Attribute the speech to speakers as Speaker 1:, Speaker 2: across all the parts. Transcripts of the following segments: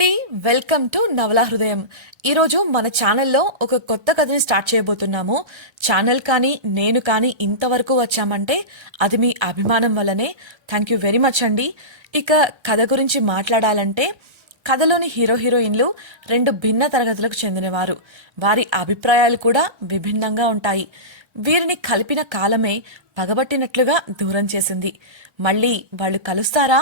Speaker 1: అండి welcome to నవల హృదయం. ఈరోజు మన ఛానల్లో ఒక కొత్త కథని స్టార్ట్ చేయబోతున్నాము. ఛానల్ కానీ నేను కానీ ఇంతవరకు వచ్చామంటే అది మీ అభిమానం వల్లనే. థ్యాంక్ యూ వెరీ మచ్ అండి. ఇక కథ గురించి మాట్లాడాలంటే కథలోని హీరో హీరోయిన్లు రెండు భిన్న తరగతులకు చెందినవారు. వారి అభిప్రాయాలు కూడా విభిన్నంగా ఉంటాయి. వీరిని కలిపిన కాలమే పగబట్టినట్లుగా దూరం చేసింది. మళ్ళీ వాళ్ళు కలుస్తారా?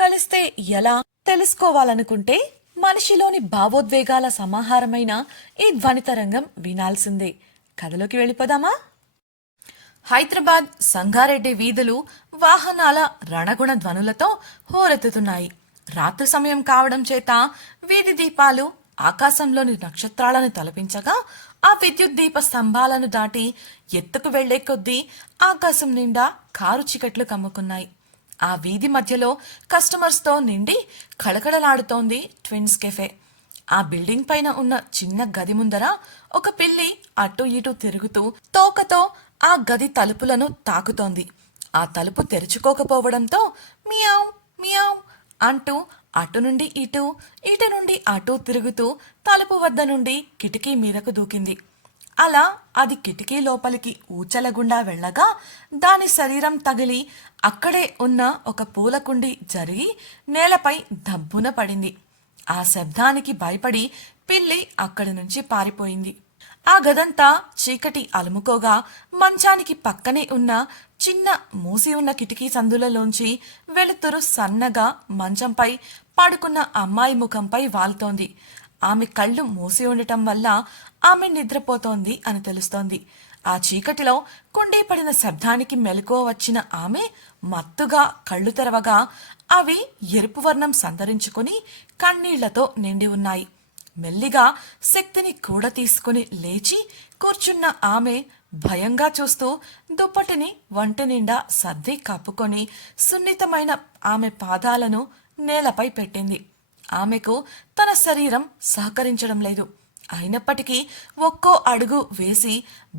Speaker 1: కలిస్తే ఎలా? తెలుసుకోవాలనుకుంటే మనిషిలోని భావోద్వేగాల సమాహారమైన ఈ ధ్వనితరంగం వినాల్సిందే. కథలోకి వెళ్ళిపోదామా? హైదరాబాద్ సంగారెడ్డి వీధులు వాహనాల రణగుణ ధ్వనులతో హోరెత్తుతున్నాయి. రాత్రి సమయం కావడం చేత వీధి దీపాలు ఆకాశంలోని నక్షత్రాలను తలపించగా ఆ విద్యుత్ దీప స్తంభాలను దాటి ఎత్తుకు వెళ్ళే కొద్దీ ఆకాశం నిండా కారు చీకట్లు కమ్ముకున్నాయి. ఆ వీధి మధ్యలో కస్టమర్స్తో నిండి కళకళలాడుతోంది ట్విన్స్ కెఫే. ఆ బిల్డింగ్ పైన ఉన్న చిన్న గది ముందర ఒక పిల్లి అటు ఇటు తిరుగుతూ తోకతో ఆ గది తలుపులను తాకుతోంది. ఆ తలుపు తెరుచుకోకపోవడంతో మియావ్ మియావ్ అంటూ అటు నుండి ఇటు ఇటు నుండి అటు తిరుగుతూ తలుపు వద్ద నుండి కిటికీ మీదకు దూకింది. అలా అది కిటికీ లోపలికి ఊచలగుండా వెళ్ళగా దాని శరీరం తగిలి అక్కడే ఉన్న ఒక పూలకుండి జరిగి నేలపై దబ్బున పడింది. ఆ శబ్దానికి భయపడి పిల్లి అక్కడి నుంచి పారిపోయింది. ఆ గదంతా చీకటి అలుముకోగా మంచానికి పక్కనే ఉన్న చిన్న మూసి ఉన్న కిటికీ సందులలోంచి వెలుతురు సన్నగా మంచంపై పడుకున్న అమ్మాయి ముఖంపై వాలుతోంది. ఆమె కళ్ళు మూసి ఉండటం వల్ల ఆమె నిద్రపోతోంది అని తెలుస్తోంది. ఆ చీకటిలో కుండీ పడిన శబ్దానికి మెలకువ వచ్చిన ఆమె మత్తుగా కళ్ళు తెరవగా అవి ఎరుపు వర్ణం సంతరించుకుని కన్నీళ్ళతో నిండి ఉన్నాయి. మెల్లిగా శక్తిని కూడా తీసుకుని లేచి కూర్చున్న ఆమె భయంగా చూస్తూ దుప్పటిని వంటి నిండా సర్ది కప్పుకొని సున్నితమైన ఆమె పాదాలను నేలపై పెట్టింది. ఆమెకు తన శరీరం సహకరించడం లేదు. అయినప్పటికీ ఒక్కో అడుగు వేసి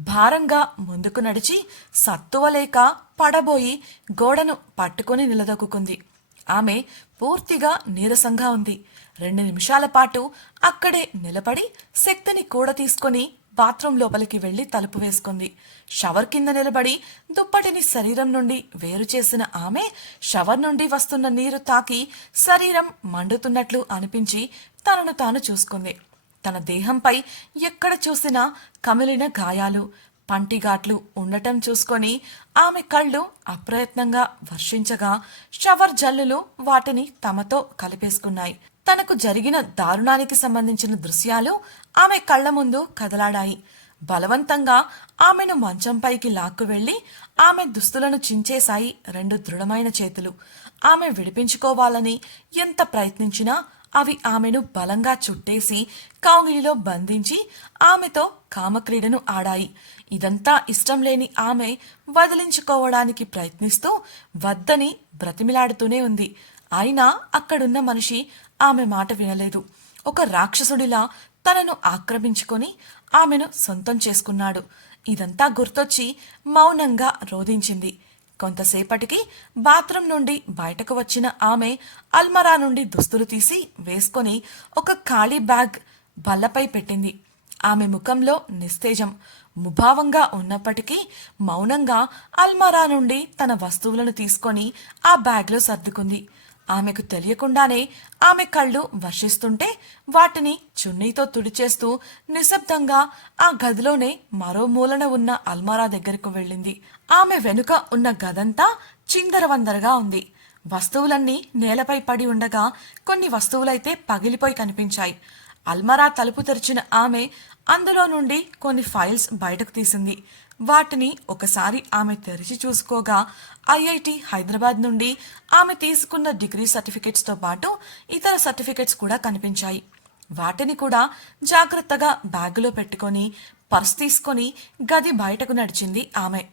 Speaker 1: భారంగా ముందుకు నడిచి సత్తువలేక పడబోయి గోడను పట్టుకొని నిలదొక్కుంది ఆమె పూర్తిగా నీరసంగా ఉంది. రెండు నిమిషాల పాటు అక్కడే నిలబడి శక్తిని కూడా తీసుకొని బాత్రూమ్ లోపలికి వెళ్ళి తలుపు వేసుకుంది. షవర్ కింద నిలబడి దుప్పటిని శరీరం నుండి వేరు చేసిన ఆమె షవర్ నుండి వస్తున్న నీరు తాకి శరీరం మండుతున్నట్లు అనిపించి తనను తాను చూసుకుంది. తన దేహంపై ఎక్కడ చూసినా కమిలిన గాయాలు పంటిఘాట్లు ఉండటం చూసుకొని ఆమె కళ్ళు అప్రయత్నంగా వర్షించగా షవర్ జల్లులు వాటిని తమతో కలిపేసుకున్నాయి. తనకు జరిగిన దారుణానికి సంబంధించిన దృశ్యాలు ఆమె కళ్ళ ముందు కదలాడాయి. బలవంతంగా ఆమెను మంచంపైకి లాక్కు వెళ్ళి ఆమె దుస్తులను చించేశాయి రెండు దృఢమైన చేతులు. ఆమె విడిపించుకోవాలని ఎంత ప్రయత్నించినా అవి ఆమెను బలంగా చుట్టేసి కౌగిలిలో బంధించి ఆమెతో కామక్రీడను ఆడాయి. ఇదంతా ఇష్టం లేని ఆమె వదిలించుకోవడానికి ప్రయత్నిస్తూ వద్దని బ్రతిమిలాడుతూనే ఉంది. అయినా అక్కడున్న మనిషి ఆమె మాట వినలేదు. ఒక రాక్షసుడిలా తనను ఆక్రమించుకొని ఆమెను సొంతం చేసుకున్నాడు. ఇదంతా గుర్తొచ్చి మౌనంగా రోధించింది. కొంతసేపటికి బాత్రూం నుండి బయటకు వచ్చిన ఆమె అల్మరా నుండి దుస్తులు తీసి వేసుకొని ఒక ఖాళీ బ్యాగ్ బల్లపై పెట్టింది. ఆమె ముఖంలో నిస్తేజం. ముభావంగా ఉన్నప్పటికీ మౌనంగా అల్మరా నుండి తన వస్తువులను తీసుకొని ఆ బ్యాగ్లో సర్దుకుంది. ఆమెకు తెలియకుండానే ఆమె కళ్ళు వర్షిస్తుంటే వాటిని చున్నీతో తుడిచేస్తూ నిశ్శబ్దంగా ఆ గదిలోనే మరో మూలన ఉన్న అల్మారా దగ్గరకు వెళ్ళింది. ఆమె వెనుక ఉన్న గదంతా చిందరవందరగా ఉంది. వస్తువులన్నీ నేలపై పడి ఉండగా కొన్ని వస్తువులైతే పగిలిపోయి కనిపించాయి. అల్మరా తలుపు తెరిచిన ఆమె అందులో నుండి కొన్ని ఫైల్స్ బయటకు తీసింది. వాటిని ఒకసారి ఆమె తెరిచి చూసుకోగా ఐఐటి హైదరాబాద్ నుండి ఆమె తీసుకున్న డిగ్రీ సర్టిఫికెట్స్తో పాటు ఇతర సర్టిఫికెట్స్ కూడా కనిపించాయి. వాటిని కూడా జాగ్రత్తగా బ్యాగులో పెట్టుకొని పర్స్ తీసుకొని గది బయటకు నడిచింది ఆమె.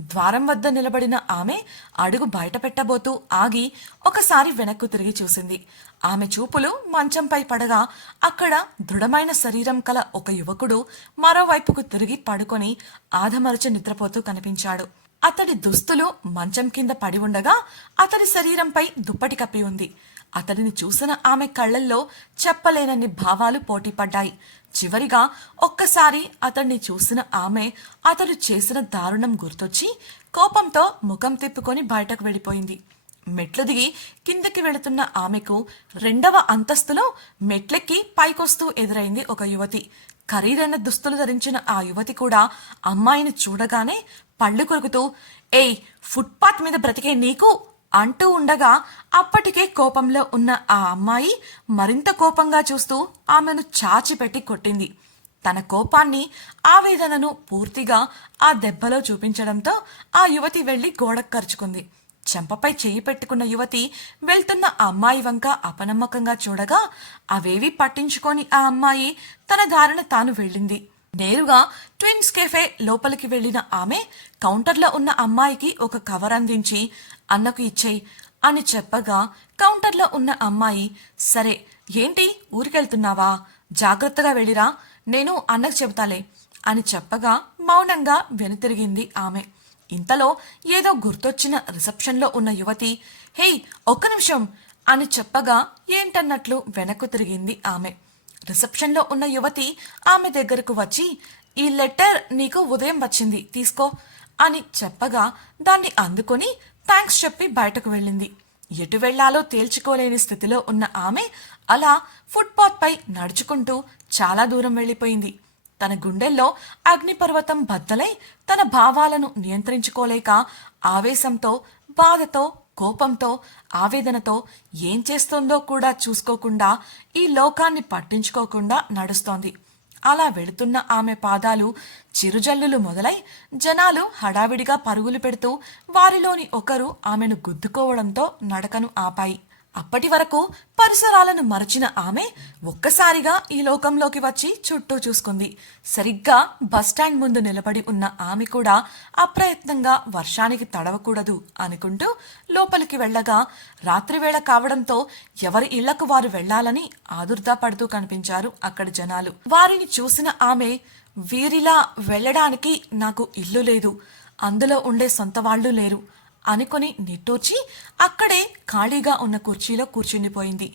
Speaker 1: ద్వారం వద్ద నిలబడిన ఆమె అడుగు బయట పెట్టబోతూ ఆగి ఒకసారి వెనక్కు తిరిగి చూసింది. ఆమె చూపులు మంచంపై పడగా అక్కడ దృఢమైన శరీరం కల ఒక యువకుడు మరోవైపుకు తిరిగి పడుకొని ఆధమరచి నిద్రపోతూ కనిపించాడు. అతడి దుస్తులు మంచం కింద పడి ఉండగా అతడి శరీరంపై దుప్పటి కప్పి ఉంది. అతడిని చూసిన ఆమె కళ్ళల్లో చెప్పలేనన్ని భావాలు పోటీపడ్డాయి. చివరిగా ఒక్కసారి అతన్ని చూసిన ఆమె అతడు చేసిన దారుణం గుర్తొచ్చి కోపంతో ముఖం తిప్పుకొని బయటకు వెళ్ళిపోయింది. మెట్లు దిగి కిందకి వెళుతున్న ఆమెకు రెండవ అంతస్తులో మెట్లెక్కి పైకొస్తూ ఎదురైంది ఒక యువతి. ఖరీదైన దుస్తులు ధరించిన ఆ యువతి కూడా అమ్మాయిని చూడగానే పళ్ళు కొరుకుతూ ఏయ్ ఫుట్పాత్ మీద బ్రతికే నీకు అంటూ ఉండగా అప్పటికే కోపంలో ఉన్న ఆ అమ్మాయి మరింత కోపంగా చూస్తూ ఆమెను చాచిపెట్టి కొట్టింది. తన కోపాన్ని ఆవేదనను పూర్తిగా ఆ దెబ్బలో చూపించడంతో ఆ యువతి వెళ్ళి గోడకు కరుచుకుంది. చెంపపై చేయి పెట్టుకున్న యువతి వెళ్తున్న ఆ అమ్మాయి వంక అపనమ్మకంగా చూడగా అవేవి పట్టించుకొని ఆ అమ్మాయి తన దారిన తాను వెళ్ళింది. నేరుగా ట్విన్స్ కెఫే లోపలికి వెళ్ళిన ఆమె కౌంటర్లో ఉన్న అమ్మాయికి ఒక కవర్ అందించి అన్నకు ఇచ్చేయి అని చెప్పగా కౌంటర్లో ఉన్న అమ్మాయి సరే ఏంటి? ఊరికెళ్తున్నావా? జాగ్రత్తగా వెళ్ళిరా. నేను అన్నకు చెబుతాలే అని చెప్పగా మౌనంగా వెనుతిరిగింది ఆమె. ఇంతలో ఏదో గుర్తొచ్చిన రిసెప్షన్లో ఉన్న యువతి హేయ్ ఒక్క నిమిషం అని చెప్పగా ఏంటన్నట్లు వెనక్కు తిరిగింది ఆమె. రిసెప్షన్లో ఉన్న యువతి ఆమె దగ్గరకు వచ్చి ఈ లెటర్ నీకు ఉదయం వచ్చింది తీసుకో అని చెప్పగా దాన్ని అందుకొని థ్యాంక్స్ చెప్పి బయటకు వెళ్ళింది. ఎటు వెళ్ళాలో తేల్చుకోలేని స్థితిలో ఉన్న ఆమె అలా ఫుట్పాత్ పై నడుచుకుంటూ చాలా దూరం వెళ్ళిపోయింది. తన గుండెల్లో అగ్నిపర్వతం బద్దలై తన భావాలను నియంత్రించుకోలేక ఆవేశంతో బాధతో కోపంతో ఆవేదనతో ఏం చేస్తోందో కూడా చూసుకోకుండా ఈ లోకాన్ని పట్టించుకోకుండా నడుస్తోంది. అలా వెళుతున్న ఆమె పాదాలు చిరుజల్లులు మొదలై జనాలు హడావిడిగా పరుగులు పెడుతూ వారిలోని ఒకరు ఆమెను గుద్దుకోవడంతో నడకను ఆపాయి. అప్పటి వరకు పరిసరాలను మరచిన ఆమె ఒక్కసారిగా ఈ లోకంలోకి వచ్చి చుట్టూ చూసుకుంది. సరిగ్గా బస్టాండ్ ముందు నిలబడి ఉన్న ఆమె కూడా అప్రయత్నంగా వర్షానికి తడవకూడదు అనుకుంటూ లోపలికి వెళ్ళగా రాత్రివేళ కావడంతో ఎవరి ఇళ్ళకు వారు వెళ్ళాలని ఆదుర్దా పడుతూ కనిపించారు అక్కడి జనాలు. వారిని చూసిన ఆమె వీరిలా వెళ్ళడానికి నాకు ఇల్లు లేదు. అందులో ఉండే సొంత వాళ్ళు లేరు. అనుకొని నిట్టూర్చి అక్కడే ఖాళీగా ఉన్న కుర్చీలో కూర్చుండిపోయింది.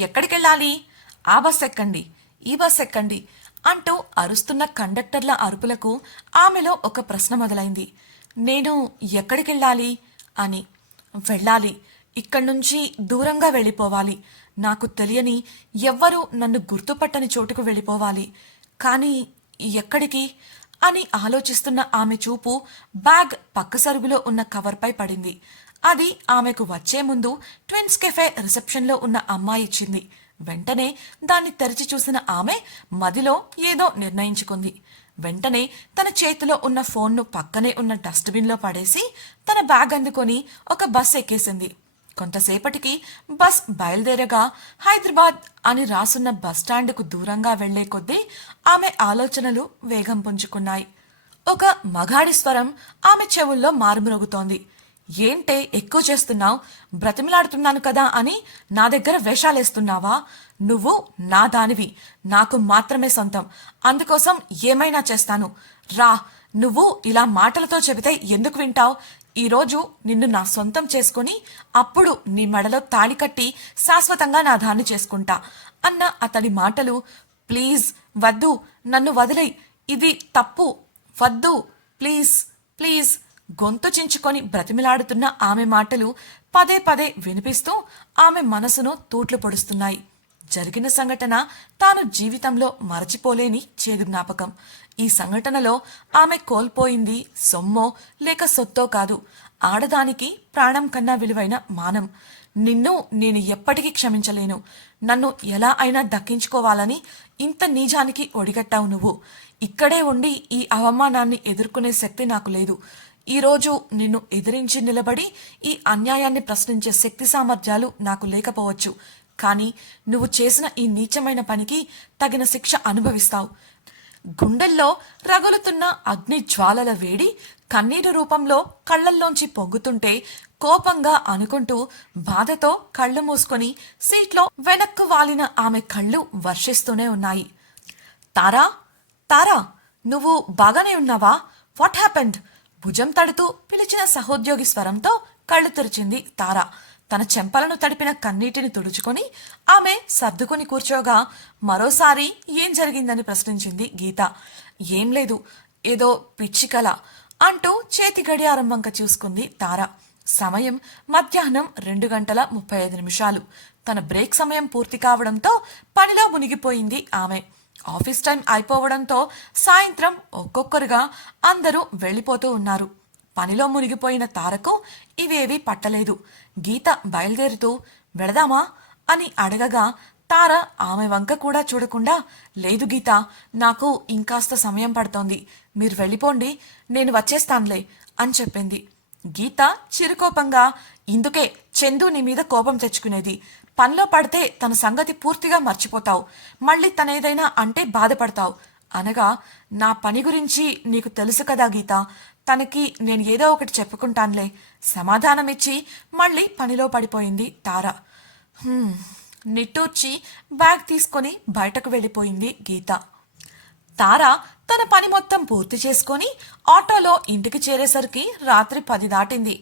Speaker 1: ఎక్కడికెళ్ళాలి? ఆ బస్ ఎక్కండి ఈ బస్ ఎక్కండి అంటూ అరుస్తున్న కండక్టర్ల అరుపులకు ఆమెలో ఒక ప్రశ్న మొదలైంది. నేను ఎక్కడికెళ్ళాలి అని. వెళ్ళాలి ఇక్కడి నుంచి దూరంగా వెళ్ళిపోవాలి. నాకు తెలియని ఎవ్వరూ నన్ను గుర్తుపట్టని చోటుకు వెళ్ళిపోవాలి. కానీ ఎక్కడికి? అని ఆలోచిస్తున్న ఆమె చూపు బ్యాగ్ పక్క సరుగులో ఉన్న కవర్పై పడింది. అది ఆమెకు వచ్చే ముందు ట్విన్స్ కెఫే రిసెప్షన్లో ఉన్న అమ్మాయి ఇచ్చింది. వెంటనే దాన్ని తెరిచి చూసిన ఆమె మదిలో ఏదో నిర్ణయించుకుంది. వెంటనే తన చేతిలో ఉన్న ఫోన్ను పక్కనే ఉన్న డస్ట్బిన్లో పడేసి తన బ్యాగ్ అందుకొని ఒక బస్ ఎక్కేసింది. కొంతసేపటికి బస్ బయలుదేరగా హైదరాబాద్ అని రాసున్న బస్టాండ్కు దూరంగా వెళ్ళే కొద్దీ ఆమె ఆలోచనలు వేగం పుంజుకున్నాయి. ఒక మగాడి స్వరం ఆమె చెవుల్లో మారుమ్రోగుతోంది. ఏంటే ఎక్కువ చేస్తున్నావు? బ్రతిమిలాడుతున్నాను కదా అని నా దగ్గర వేషాలేస్తున్నావా? నువ్వు నా దానివి. నాకు మాత్రమే సొంతం. అందుకోసం ఏమైనా చేస్తాను. రా. నువ్వు ఇలా మాటలతో చెబితే ఎందుకు వింటావు? ఈరోజు నిన్ను నా సొంతం చేసుకుని అప్పుడు నీ మెడలో తాళి కట్టి శాశ్వతంగా నా దాన్ని చేసుకుంటా అన్న అతడి మాటలు ప్లీజ్ వద్దు నన్ను వదిలే ఇది తప్పు. వద్దు. Please please. గొంతు చించుకొని బ్రతిమిలాడుతున్న ఆమె మాటలు పదే పదే వినిపిస్తూ ఆమె మనసును తూట్లు పొడుస్తున్నాయి. జరిగిన సంఘటన తాను జీవితంలో మరచిపోలేని చేదు జ్ఞాపకం. ఈ సంఘటనలో ఆమె కోల్పోయింది సొమ్మో లేక సొత్తో కాదు. ఆడదానికి ప్రాణం కన్నా విలువైన మానం. నిన్ను నేను ఎప్పటికీ క్షమించలేను. నన్ను ఎలా అయినా దక్కించుకోవాలని ఇంత నీజానికి ఒడిగట్టావు నువ్వు. ఇక్కడే ఉండి ఈ అవమానాన్ని ఎదుర్కొనే శక్తి నాకు లేదు. ఈరోజు నిన్ను ఎదిరించి నిలబడి ఈ అన్యాయాన్ని ప్రశ్నించే శక్తి సామర్థ్యాలు నాకు లేకపోవచ్చు. కానీ నువ్వు చేసిన ఈ నీచమైన పనికి తగిన శిక్ష అనుభవిస్తావు. గుండెల్లో రగులుతున్న అగ్ని జ్వాలల వేడి కన్నీరు రూపంలో కళ్ళల్లోంచి పొంగుతుంటే కోపంగా అనుకుంటూ బాధతో కళ్ళు మూసుకొని సీట్లో వెనక్కు వాలిన ఆమె కళ్ళు వర్షిస్తూనే ఉన్నాయి. తారా తారా నువ్వు బాగానే ఉన్నావా? వాట్ హ్యాపెండ్ భుజం తడుతూ పిలిచిన సహోద్యోగి స్వరంతో కళ్ళు తెరిచింది తార. తన చెంపలను తడిపిన కన్నీటిని తుడుచుకొని ఆమె సర్దుకొని కూర్చోగా మరోసారి ఏం జరిగిందని ప్రశ్నించింది గీత. ఏం లేదు ఏదో పిచ్చికల అంటూ చేతి గడియారం వంక చూసుకుంది తార. సమయం మధ్యాహ్నం రెండు గంటల ముప్పై ఐదు నిమిషాలు. తన బ్రేక్ సమయం పూర్తి కావడంతో పనిలో మునిగిపోయింది ఆమె. ఆఫీస్ టైం అయిపోవడంతో సాయంత్రం ఒక్కొక్కరుగా అందరూ వెళ్ళిపోతూ ఉన్నారు. పనిలో మునిగిపోయిన తారకు ఇవేవీ పట్టలేదు. గీత బయలుదేరుతూ వెళదామా? అని అడగగా తార ఆమె వంక కూడా చూడకుండా లేదు గీత నాకు ఇంకాస్త సమయం పడుతోంది. మీరు వెళ్ళిపోండి నేను వచ్చేస్తానులే అని చెప్పింది. గీత చిరుకోపంగా ఇందుకే చందు నీ మీద కోపం తెచ్చుకునేది. పనిలో పడితే తన సంగతి పూర్తిగా మర్చిపోతావు. మళ్ళీ తనేదైనా అంటే బాధపడతావు. అనగా నా పని గురించి నీకు తెలుసు కదా గీత తనకి నేను ఏదో ఒకటి చెప్పుకుంటానులే. సమాధానమిచ్చి మళ్ళీ పనిలో పడిపోయింది తార. నిట్టూర్చి బ్యాగ్ తీసుకొని బయటకు వెళ్ళిపోయింది గీత. తార తన పని మొత్తం పూర్తి చేసుకొని ఆటోలో ఇంటికి చేరేసరికి రాత్రి పది దాటింది.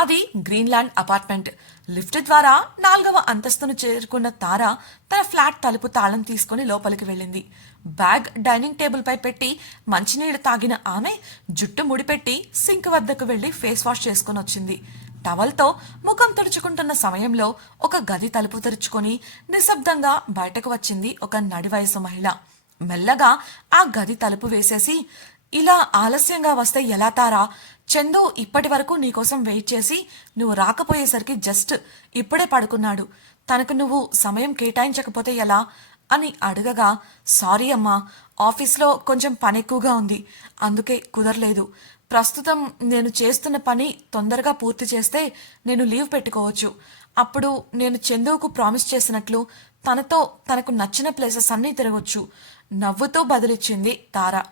Speaker 1: అది గ్రీన్లాండ్ అపార్ట్మెంట్. లిఫ్ట్ ద్వారా నాలుగవ అంతస్తును చేరుకున్న తార తన ఫ్లాట్ తలుపు తాళం తీసుకుని లోపలికి వెళ్ళింది. బ్యాగ్ డైనింగ్ టేబుల్పై పెట్టి మంచినీళ్ళు తాగిన ఆమె జుట్టు ముడిపెట్టి సింక్ వద్దకు వెళ్ళి ఫేస్ వాష్ చేసుకుని వచ్చింది. టవల్తో ముఖం తుడుచుకుంటున్న సమయంలో ఒక గది తలుపు తెరుచుకొని నిశ్శబ్దంగా బయటకు వచ్చింది ఒక నడి వయసు మహిళ. మెల్లగా ఆ గది తలుపు వేసేసి ఇలా ఆలస్యంగా వస్తే ఎలా తారా? చందు ఇప్పటి వరకు నీకోసం వెయిట్ చేసి నువ్వు రాకపోయేసరికి జస్ట్ ఇప్పుడే పడుకున్నాడు. తనకు నువ్వు సమయం కేటాయించకపోతే ఎలా? అని అడగగా సారీ అమ్మా ఆఫీస్లో కొంచెం పని ఎక్కువగా ఉంది. అందుకే కుదరలేదు. ప్రస్తుతం నేను చేస్తున్న పని తొందరగా పూర్తి చేస్తే నేను లీవ్ పెట్టుకోవచ్చు. అప్పుడు నేను చందువుకు ప్రామిస్ చేసినట్లు తనతో తనకు నచ్చిన ప్లేసెస్ అన్నీ తిరగొచ్చు. నవ్వుతూ బదిలిచ్చింది తార.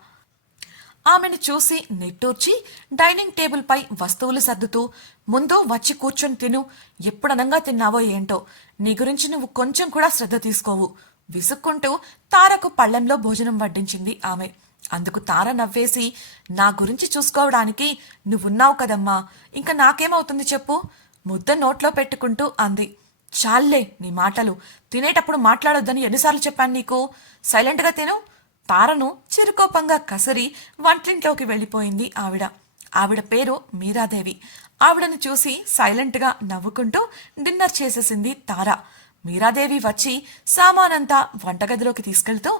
Speaker 1: ఆమెను చూసి నిట్టూర్చి డైనింగ్ టేబుల్పై వస్తువులు సర్దుతూ ముందు వచ్చి కూర్చొని తిను. ఎప్పుడనంగా తిన్నావో ఏంటో? నీ గురించి నువ్వు కొంచెం కూడా శ్రద్ధ తీసుకోవు. విసుక్కుంటూ తారకు పళ్ళెంలో భోజనం వడ్డించింది ఆమె. అందుకు తార నవ్వేసి నా గురించి చూసుకోవడానికి నువ్వున్నావు కదమ్మా. ఇంకా నాకేమవుతుంది చెప్పు? ముద్ద నోట్లో పెట్టుకుంటూ అంది. చాలే నీ మాటలు. తినేటప్పుడు మాట్లాడొద్దని ఎన్నిసార్లు చెప్పాను నీకు? సైలెంట్గా తిను. తారను చిరుకోపంగా కసరి వంటింట్లోకి వెళ్ళిపోయింది ఆవిడ. ఆవిడ పేరు మీరాదేవి. ఆవిడను చూసి సైలెంట్గా నవ్వుకుంటూ డిన్నర్ చేసేసింది తార. మీరాదేవి వచ్చి సామానంతా వంటగదిలోకి తీసుకెళ్తూ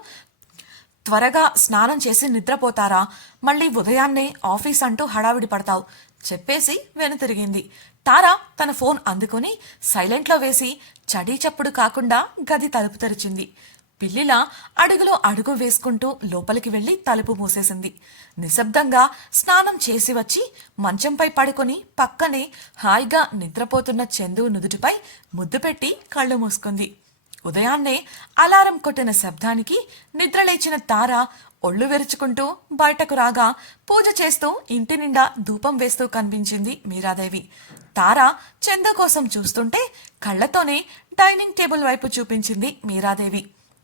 Speaker 1: త్వరగా స్నానం చేసి నిద్రపోతారా? మళ్ళీ ఉదయాన్నే ఆఫీస్ అంటూ హడావిడి పడతావు. చెప్పేసి వెనుతిరిగింది తారా తన ఫోన్ అందుకొని సైలెంట్లో వేసి చడీ చప్పుడు కాకుండా గది తలుపు తెరిచింది. పిల్లిలా అడుగులో అడుగు వేసుకుంటూ లోపలికి వెళ్ళి తలుపు మూసేసింది. నిశ్శబ్దంగా స్నానం చేసి వచ్చి మంచంపై పడుకొని పక్కనే హాయిగా నిద్రపోతున్న చందు నుదుటిపై ముద్దు పెట్టి కళ్ళు మూసుకుంది. ఉదయాన్నే అలారం కొట్టిన శబ్దానికి నిద్రలేచిన తార ఒళ్ళు వెరుచుకుంటూ బయటకు రాగా పూజ చేస్తూ ఇంటి నిండా ధూపం వేస్తూ కనిపించింది మీరాదేవి. తార చందు కోసం చూస్తుంటే కళ్ళతోనే డైనింగ్ టేబుల్ వైపు చూపించింది మీరాదేవి.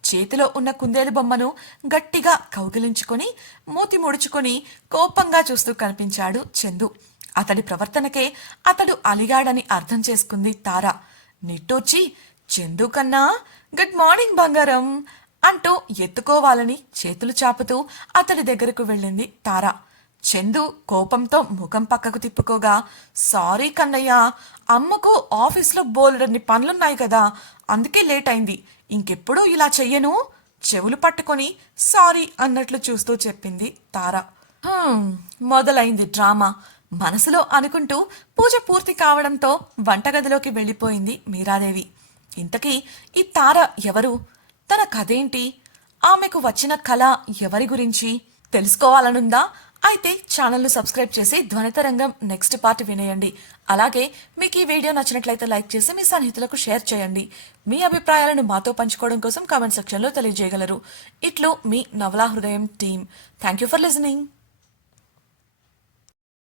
Speaker 1: చేతిలో ఉన్న కుందేలు బొమ్మను గట్టిగా కౌగిలించుకొని మూతి ముడుచుకొని కోపంగా చూస్తూ కనిపించాడు చందు. అతడి ప్రవర్తనకే అతడు అలిగాడని అర్థం చేసుకుంది తార. నిట్టూర్చి చందు కన్నా గుడ్ మార్నింగ్ బంగారం అంటూ ఎత్తుకోవాలని చేతులు చాపుతూ అతడి దగ్గరకు వెళ్ళింది తార. చందు కోపంతో ముఖం పక్కకు తిప్పుకోగా సారీ కన్నయ్య అమ్మకు ఆఫీస్లో బోలెడన్ని పనులున్నాయి కదా అందుకే లేట్ అయింది. ఇంకెప్పుడూ ఇలా చెయ్యను? చెవులు పట్టుకొని సారీ అన్నట్లు చూస్తూ చెప్పింది తార. మొదలైంది డ్రామా. మనసులో అనుకుంటూ పూజ పూర్తి కావడంతో వంటగదిలోకి వెళ్ళిపోయింది మీరాదేవి. ఇంతకీ ఈ తార ఎవరు? తన కథేంటి? ఆమెకు వచ్చిన కళ ఎవరి గురించి? తెలుసుకోవాలనుందా? అయితే ఛానల్ను సబ్స్క్రైబ్ చేసి ధ్వనితరంగం నెక్స్ట్ పార్ట్ వినేయండి. అలాగే మీకు ఈ వీడియో నచ్చినట్లయితే లైక్ చేసి మీ సన్నిహితులకు షేర్ చేయండి. మీ అభిప్రాయాలను మాతో పంచుకోవడం కోసం కామెంట్ సెక్షన్లో తెలియజేయగలరు. ఇట్లు మీ నవలా హృదయం team. Thank you for listening.